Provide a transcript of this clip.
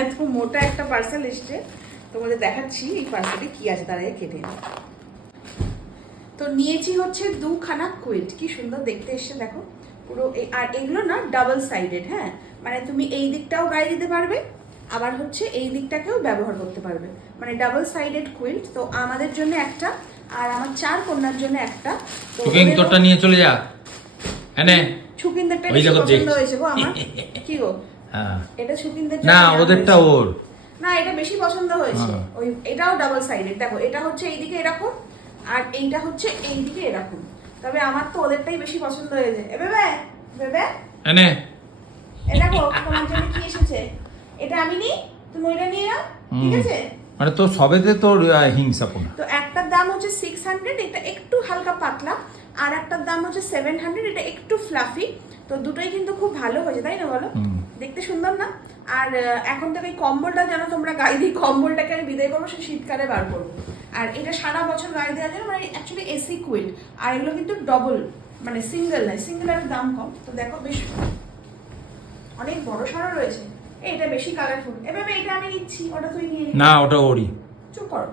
এত মোটা একটা পার্সেল এসছে, তোমাদের দেখাচ্ছি এই পার্সেলে কি আছে, তার আগে কেটে নিই। তো নিয়েছি হচ্ছে দুখানা কুইল্ট, কি সুন্দর দেখতে এসছে দেখো পুরো। আর এগুলো না ডাবল সাইডেড, হ্যাঁ, মানে তুমি এই দিকটাও গায়ে দিতে পারবে, আবার হচ্ছে এই দিকটাকেও ব্যবহার করতে পারবে, মানে ডাবল সাইডেড কুইল্ট। তো আমাদের জন্য একটা, আর আমার 4 কন্যার জন্য একটা। তো তোরটা নিয়ে চলে যা। হ্যাঁ, ছুকিনদেরটা বেশি পছন্দ হয়েছে গো আমার। কি গো? হ্যাঁ, এটা ছুকিনদের না ওদেরটা ওর না, এটা বেশি পছন্দ হয়েছে। ওই এটাও ডাবল সাইডেড, দেখো এটা হচ্ছে এইদিকে এরকম, আর এইটা হচ্ছে এইদিকে এরকম। তবে আমার তো ওদেরটাই বেশি পছন্দ হয়েছে। এ বেবে বেবে এনে এ দেখো তোমার জন্য কি এসেছে, এটা আমি নি, তুমি ওইটা নিয়ে নাও, ঠিক আছে? মানে তো সবেতে তোর হিংসাপনা। তো একটার দাম হচ্ছে 600, এটা একটু হালকা পাতলা, আর একটার দাম হচ্ছে 700, এটা একটু ফ্লাফি। তো দুটোই কিন্তু খুব ভালো হয়েছে, তাই না বলো? দেখতে সুন্দর না? আর এখন থেকে এই কম্বলটা যেন তোমরা গায়ে দিই, কম্বলটাকে আমি বিদায় করবো, সে শীতকালে বার করবো। আর এটা সারা বছর গায়ে দেওয়া যায়, মানে অ্যাকচুয়ালি এসি কুইল। আর এগুলো কিন্তু ডবল, মানে সিঙ্গেল নয়, সিঙ্গেলের দাম কম। তো দেখো বেশ অনেক বড় সড়ো রয়েছে। এটা বেশি কালারফুল। এভাবে এটা আমি নিচ্ছি, ওটা তুই নিয়ে না, ওটা ওরই। চুপ করো।